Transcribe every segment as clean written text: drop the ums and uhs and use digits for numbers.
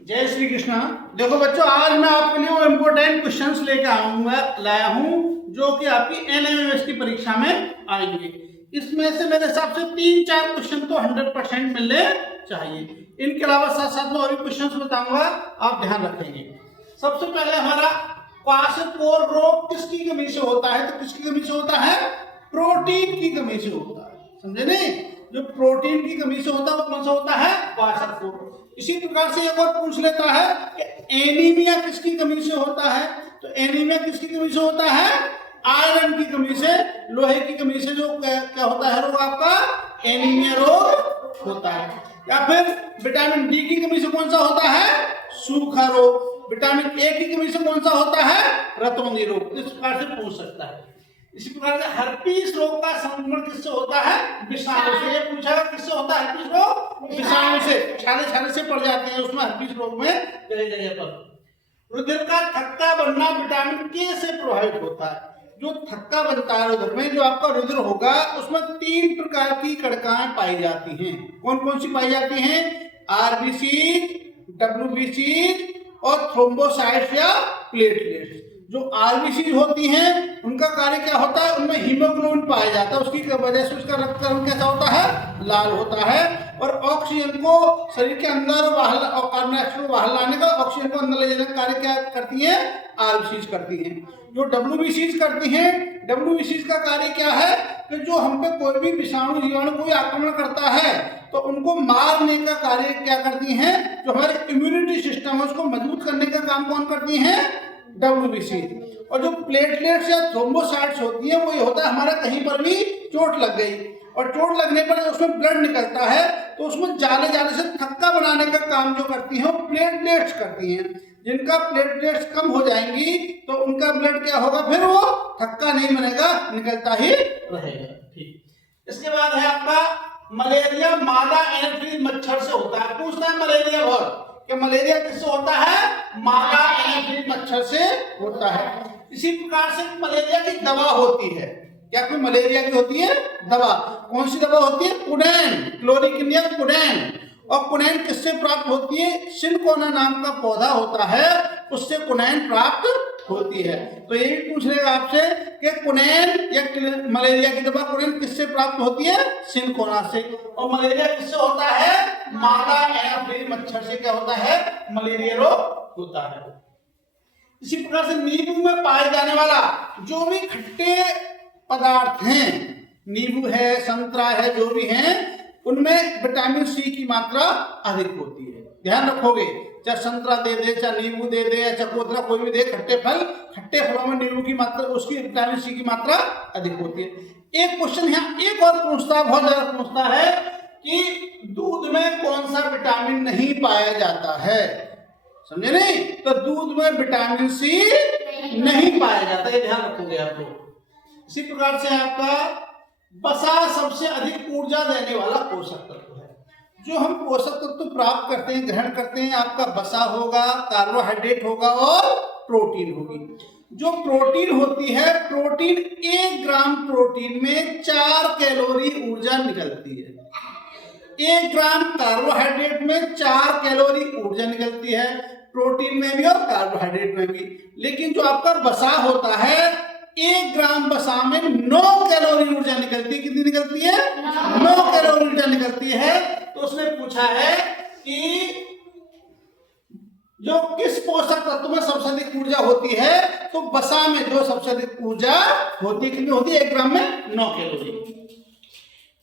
जय श्री कृष्णा। देखो बच्चों, आज मैं आपके लिए वो इम्पोर्टेंट क्वेश्चंस लेकर लाया हूँ जो कि आपकी एनएमएमएस की परीक्षा में आएंगे। इसमें से मेरे हिसाब से 3-4 क्वेश्चन तो 100% मिलने चाहिए। इनके अलावा साथ साथ में और भी क्वेश्चंस बताऊंगा, आप ध्यान रखेंगे। सबसे पहले हमारा क्वाशकोर रोग किसकी कमी से होता है? तो किसकी कमी से होता है? प्रोटीन की कमी से होता है। समझे नहीं? जो प्रोटीन की कमी से होता है वो कौन सा होता है? क्वाशकोर। इसी प्रकार से एक और पूछ लेता है कि एनीमिया किसकी कमी से होता है? तो एनीमिया किसकी कमी से होता है? आयरन की कमी से, लोहे की कमी से। जो क्या होता है रोग आपका? एनीमिया रोग होता है। या फिर विटामिन डी की कमी से कौन सा होता है? सूखा रोग। विटामिन ए की कमी से कौन सा होता है? रतौंधी रोग। इस प्रकार से पूछ सकता है। इसी प्रकार से हर्पीस रोग का संक्रमण किससे होता है? विषाणु से। ये पूछा किससे होता है हर्पीस रोग? विषाणु से। छाले से पड़ जाते हैं उसमें हर्पीस रोग में जगह जगह पर। रुधिर का थक्का बनना विटामिन के से प्रभावित होता है। जो थक्का बनता है रुधिर में, जो आपका रुधिर होगा उसमें 3 प्रकार की कणिकाएं पाई जाती हैं। कौन कौन सी पाई जाती हैं? आरबीसी, डब्ल्यूबीसी और थ्रोम्बोसाइट्स या प्लेटलेट्स। जो आरबीसी होती हैं उनका कार्य क्या होता है? उनमें हीमोग्लोबिन पाया जाता है। उसकी वजह से उसका रक्त रंग कैसा होता है? लाल होता है। और ऑक्सीजन को शरीर के अंदर और कार्बन डाइऑक्साइड को बाहर लाने का, ऑक्सीजन को अंदर ले जाने का कार्य क्या करती है? आरबीसी करती हैं। जो डब्ल्यूबीसी करती हैं, डब्ल्यूबीसी का कार्य क्या है कि जो हम पे कोई भी विषाणु जीवाणु कोई आक्रमण करता है तो उनको मारने का कार्य क्या करती हैं? जो हमारे इम्यूनिटी सिस्टम है उसको मजबूत करने का काम कौन करती हैं? डब्ल्यूबीसी। और जो प्लेटलेट्स या थ्रोम्बोसाइट्स होती है वो ये होता है हमारा कहीं पर भी चोट लग गई और चोट लगने पर उसमें ब्लड निकलता है तो उसमें जाले जाले से थक्का बनाने का काम जो करती हैं वो प्लेटलेट्स करती हैं। जिनका प्लेटलेट्स कम हो जाएंगी तो उनका ब्लड क्या होगा? फिर वो थक्का नहीं बनेगा, निकलता ही रहेगा। ठीक। इसके बाद है आपका मलेरिया मादा एनोफिलीज मच्छर से होता है। पूछता है मलेरिया बहुत कि मलेरिया किससे होता है? मादा एनोफिलीज मच्छर से होता है। इसी प्रकार से मलेरिया की दवा होती है। क्या कोई मलेरिया की होती है दवा? कौन सी दवा होती है? कुनैन, क्लोरिकिनियम कुनैन। और कुनैन किससे प्राप्त होती है? सिनकोना नाम का पौधा होता है, उससे कुनैन प्राप्त होती है। तो ये भी पूछ लेगा आपसे कि कुनैन या मलेरिया की दवा कुनैन किससे प्राप्त होती है? सिनकोना से। और मलेरिया किससे होता है? मादा एनोफिलीज मच्छर से क्या होता है? मलेरिया रोग होता है। इसी प्रकार से नींबू में पाए जाने वाला जो भी खट्टे पदार्थ हैं, नींबू है, संतरा है, जो भी हैं, उनमें विटामिन सी की मात्रा अधिक होती है। ध्यान रखोगे, चाहे संतरा दे दे, चाहे नींबू दे दे, चकोतरा कोई भी दे, खट्टे फलों में नींबू की मात्रा, उसकी विटामिन सी की मात्रा अधिक होती है। एक क्वेश्चन यहाँ एक और पूछता, बहुत ज्यादा पूछता है कि दूध में कौन सा विटामिन नहीं पाया जाता है? समझे नहीं? तो दूध में विटामिन सी नहीं पाया जाता है, ध्यान रखोगे आप लोग। इसी प्रकार से आपका वसा सबसे अधिक ऊर्जा देने वाला पोषक तत्व है। जो हम पोषक तत्व प्राप्त करते हैं, ग्रहण करते हैं, आपका वसा होगा, कार्बोहाइड्रेट होगा और प्रोटीन होगी। जो प्रोटीन होती है, प्रोटीन 1 ग्राम प्रोटीन में 4 कैलोरी ऊर्जा निकलती है। 1 ग्राम कार्बोहाइड्रेट में 4 कैलोरी ऊर्जा निकलती है, प्रोटीन में भी और कार्बोहाइड्रेट में भी। लेकिन जो आपका वसा होता है, 1 ग्राम वसा में 9 कैलोरी ऊर्जा निकलती है। कितनी निकलती है? 9 कैलोरी ऊर्जा निकलती है। तो उसने पूछा है कि जो किस पोषक तत्व में सबसे अधिक ऊर्जा होती है? तो वसा में जो सबसे अधिक ऊर्जा होती है, कितनी होती है? 1 ग्राम में 9 कैलोरी।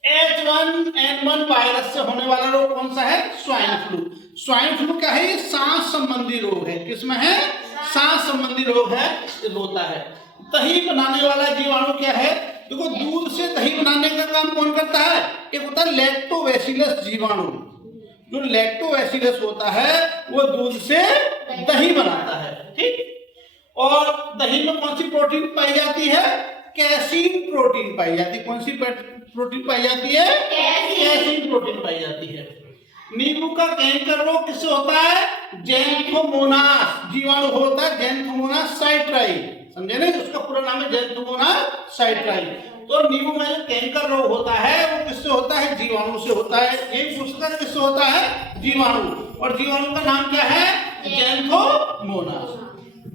H1N1 वायरस से होने वाला रोग कौन सा है? Swine flu. स्वाइन फ्लू क्या है? सांस संबंधी रोग है। किसमें है? सांस संबंधी रोग है, होता है। दही बनाने वाला जीवाणु क्या है? देखो, दूध से दही बनाने का काम कौन करता है? एक होता है लैक्टोबैसिलस जीवाणु। जो लैक्टोबैसिलस होता है वो दूध से दही बनाता है। ठीक। और दही में कौन सी प्रोटीन पाई जाती है? कैसीन प्रोटीन पाई जाती है। कौन सी प्रोटीन पाई जाती है? कैसीन प्रोटीन पाई जाती है। नींबू का कैंकर रोग किससे होता है? ज़ैंथोमोनास जीवाणु होता है, ज़ैंथोमोनास साइट्राई। समझे नहीं? उसका पूरा नाम है ज़ैंथोमोनास साइट्राई। तो नींबू में जो कैंकर रोग होता है वो किससे होता है? जीवाणु से होता है। ये पुष्कर किससे होता है? जीवाणु। और जीवाणु का नाम क्या है? ज़ैंथोमोनास।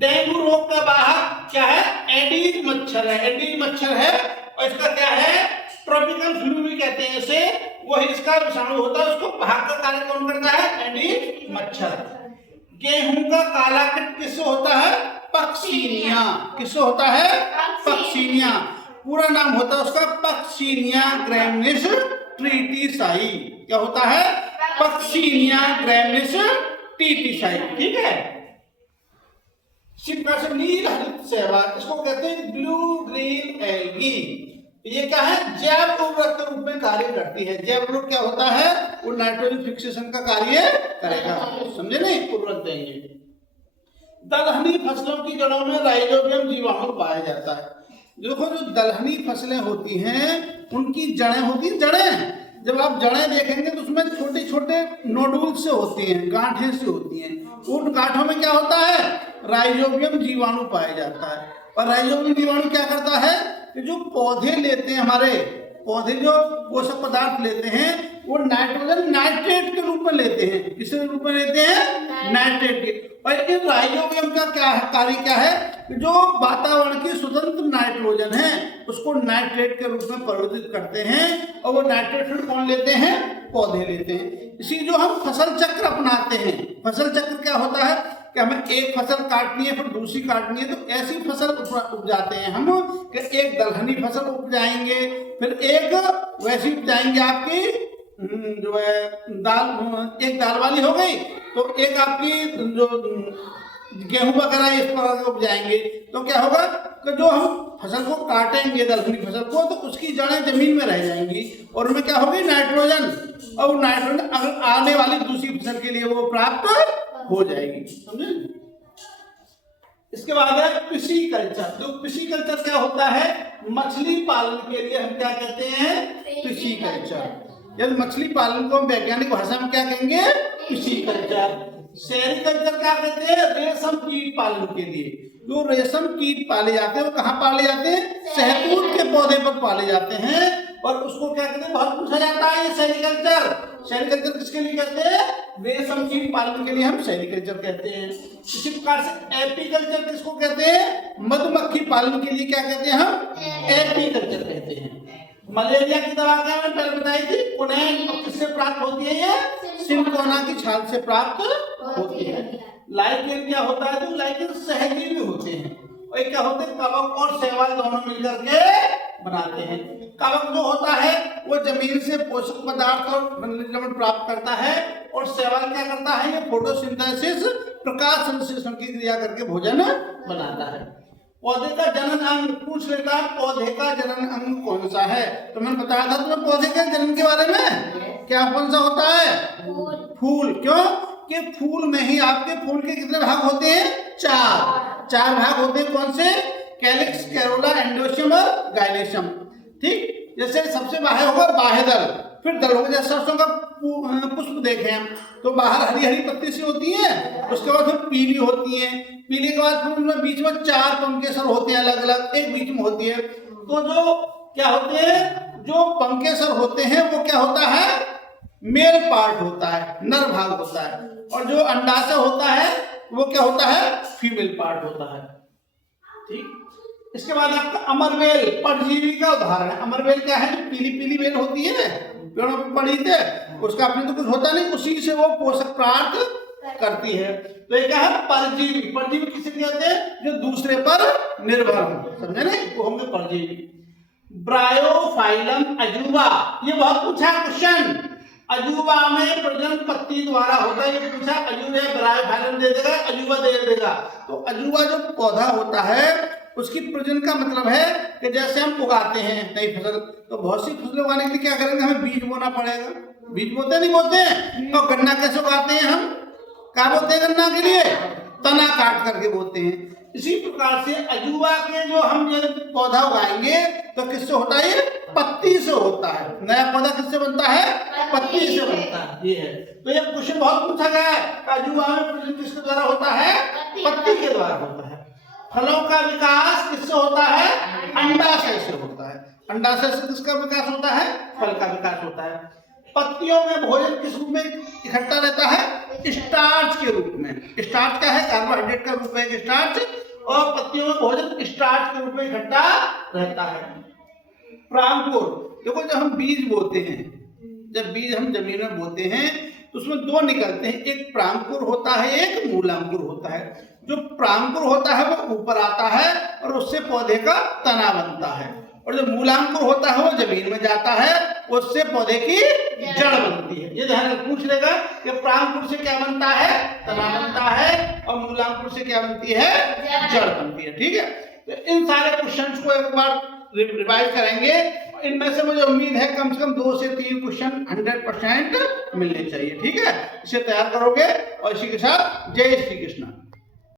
डेंगू रोग का वाहक क्या है? एडीज मच्छर है। एडीज मच्छर है और इसका क्या है? ट्रॉपिकल फ्लू भी कहते हैं इसे। वही इसका विषाणु होता है, उसको भाग का कार्य कौन करता है? एडीज मच्छर। गेहूं का काला कीट किससे होता है? पक्सीनिया। किससे होता है? पक्सीनिया। पूरा नाम होता है उसका पक्सीनिया ग्रैमिनिस ट्रीटिसाई। क्या होता है? पक्सीनिया ग्रैमिनिस ट्रीटिसाई। ठीक है। नील हरित शैवाल, इसको कहते हैं ब्लू ग्रीन एल्गी। ये क्या है? जैव उर्वरक के रूप में कार्य करती है। जैव उर्वरक क्या होता है? वो नाइट्रोजन फिक्सेशन का कार्य करेगा। समझे नहीं? उर्वरक देंगे। दलहनी फसलों की जड़ों में राइजोबियम जीवाणु पाया जाता है। देखो जो दलहनी फसलें होती हैं उनकी जड़ें होती हैं। जड़ें जब आप जड़ें देखेंगे तो उसमें छोटे छोटे नोडुल से होती हैं, गांठें से होती हैं। उन गांठों में क्या होता है? राइजोबियम जीवाणु पाया जाता है। और राइजोबियम जीवाणु क्या करता है कि जो पौधे लेते हैं, हमारे पौधे जो पोषक पदार्थ लेते हैं वो नाइट्रोजन नाइट्रेट के रूप में लेते हैं। किस रूप में लेते हैं? नाइट्रेट के। और इस राइजोबियम का क्या है? कार्य क्या है? जो वातावरण की स्वतंत्र नाइट्रोजन है उसको नाइट्रेट के रूप में परिवर्तित करते हैं। और वो नाइट्रेट फिर कौन लेते हैं? पौधे लेते हैं। इसी जो हम फसल चक्र अपनाते हैं, फसल चक्र क्या होता है कि हमें एक फसल काटनी है फिर दूसरी काटनी है, तो ऐसी फसल उपजाते हैं हम कि एक दलहनी फसल उपजाएंगे, फिर एक वैसी उपजाएंगे आपकी जो है दाल, एक दाल वाली हो गई, तो एक आपकी जो गेहूं वगैरह इस प्रकार के उपजाएंगे। तो क्या होगा कि जो हम फसल को काटेंगे दलहनी फसल को, तो उसकी जड़ें जमीन में रह जाएंगी और उनमें क्या होगी? नाइट्रोजन। और नाइट्रोजन अगर आने वाली दूसरी फसल के लिए वो प्राप्त हो जाएगी। समझे? इसके बाद है पिसीकल्चर। तो पिसीकल्चर क्या होता है? मछली पालन के लिए हम क्या कहते हैं? पिसीकल्चर। यदि मछली पालन को हम वैज्ञानिक भाषा में क्या कहेंगे? पिसीकल्चर। सेरीकल्चर क्या कहते हैं? रेशम कीट पालन के लिए। जो रेशम कीट पाले जाते हैं वो कहाँ पाले जाते हैं? शहतूत के पौधे पर पाले जाते हैं। और उसको क्या कहते हैं? बहुत पूछा जाता है ये सेरीकल्चर। सेरीकल्चर किसके लिए कहते हैं? रेशम कीट पालन के लिए हम सेरीकल्चर कहते हैं। इसी प्रकार से एपीकल्चर किसको कहते हैं? मधुमक्खी पालन के लिए क्या कहते हैं? हम एपीकल्चर कहते हैं। मलेरिया की दवा क्या मैंने पहले बताई थी? कुनैन। किससे प्राप्त होती है? ये सिनकोना की छाल से प्राप्त होती है। लाइकेन क्या होता है? तो लाइकेन सहजीवी होते हैं। और क्या होते हैं? कवक और शैवाल दोनों मिलकर के बनाते हैं। कवक जो होता है वो जमीन से पोषक पदार्थ और खनिज प्राप्त करता है, और शैवाल क्या करता है? ये फोटोसिंथेसिस, प्रकाश संश्लेषण की क्रिया करके भोजन बनाता है। पौधे का जनन अंग पूछ लेता है, पौधे का जनन अंग कौन सा है? तो मैंने बताया था तुम्हें पौधे के जनन के बारे में। क्या कौन सा होता है? फूल। क्यों कि फूल में ही आपके फूल के कितने भाग होते हैं? चार भाग होते हैं। कौन से? कैलिक्स, कैरोला, एंडोशियम और गाइलेशियम। ठीक। जैसे सबसे बाहर होगा बाह्य दल, फिर दल होगा। जैसे सरसों का पुष्प देखें हम तो बाहर हरी हरी पत्ती सी होती है, उसके बाद फिर पीली होती है, पीली के बाद फिर उनमें बीच में 4 पंकेसर होते हैं अलग अलग, एक बीच में होती है। तो जो क्या होते हैं? जो पंकेसर होते हैं वो क्या होता है? मेल पार्ट होता है, नर भाग होता है। और जो अंडाशय होता है वो क्या होता है? फीमेल पार्ट होता है। ठीक। इसके बाद आपका अमरवेल परजीवी का उदाहरण है। अमरवेल क्या है? जो पीली पीली बेल होती है पेड़ों पर पड़ी थे, उसका अपने तो कुछ होता नहीं, उसी से वो पोषक प्राप्त करती है। तो ये क्या है? परजीवी। परजीवी किसे कहते हैं? जो दूसरे पर निर्भर हो। समझे नहीं? वो होंगे परजीवी। ब्रायोफाइलम अजूबा, ये बहुत पूछा क्वेश्चन। अजूबा में प्रजनन पत्ती द्वारा होता है। ये पूछा अजूबा ब्रायोफाइलम दे देगा, अजूबा दे देगा। तो अजूबा जो पौधा होता है उसकी प्रजनन का मतलब है कि जैसे हम उगाते हैं नई फसल, तो बहुत सी फसलें उगाने के लिए क्या करेंगे? हमें बीज बोना पड़ेगा। बीज बोते नहीं बोते? तो गन्ना कैसे उगाते हैं हम? क्या बोते हैं गन्ना के लिए? तना काट करके बोते हैं। इसी प्रकार से अजूबा के जो हम ये पौधा उगाएंगे तो किससे होता है? ये पत्ती से होता है। नया पौधा किससे बनता है? पत्ती से बनता है। ये है। तो ये क्वेश्चन बहुत पूछा गया है, अजूबा में प्रजनन किसके द्वारा होता है? पत्ती के द्वारा होता है। फलों का विकास किससे होता है? अंडाशय से होता है। अंडाशय से किसका विकास होता है? फल का विकास होता है। पत्तियों में भोजन किस रूप में इकट्ठा रहता है? स्टार्च के रूप में। स्टार्च क्या है? कार्बोहाइड्रेट का रूप है स्टार्च, और पत्तियों में भोजन स्टार्च के रूप में इकट्ठा रहता है। प्रांकुर, देखो जब हम बीज बोते हैं, जब बीज हम जमीन में बोते हैं तो उसमें दो निकलते हैं, एक प्रांकुर होता है, एक मूलांकुर होता है। जो प्रांकुर होता है वो ऊपर आता है और उससे पौधे का तना बनता है, और जो मूलांकुर होता है वो जमीन में जाता है, उससे पौधे की जड़ बनती है। ये ध्यान पूछ लेगा कि प्रांकुर से क्या बनता है? तना बनता है, और मूलांकुर से क्या बनती है? जड़ बनती है। ठीक है, तो इन सारे क्वेश्चंस को एक बार रिवाइज करेंगे। इनमें से मुझे उम्मीद है कम से कम 2 से 3 क्वेश्चन 100% मिलने चाहिए। ठीक है, इसे तैयार करोगे, और इसी के साथ जय श्री कृष्ण।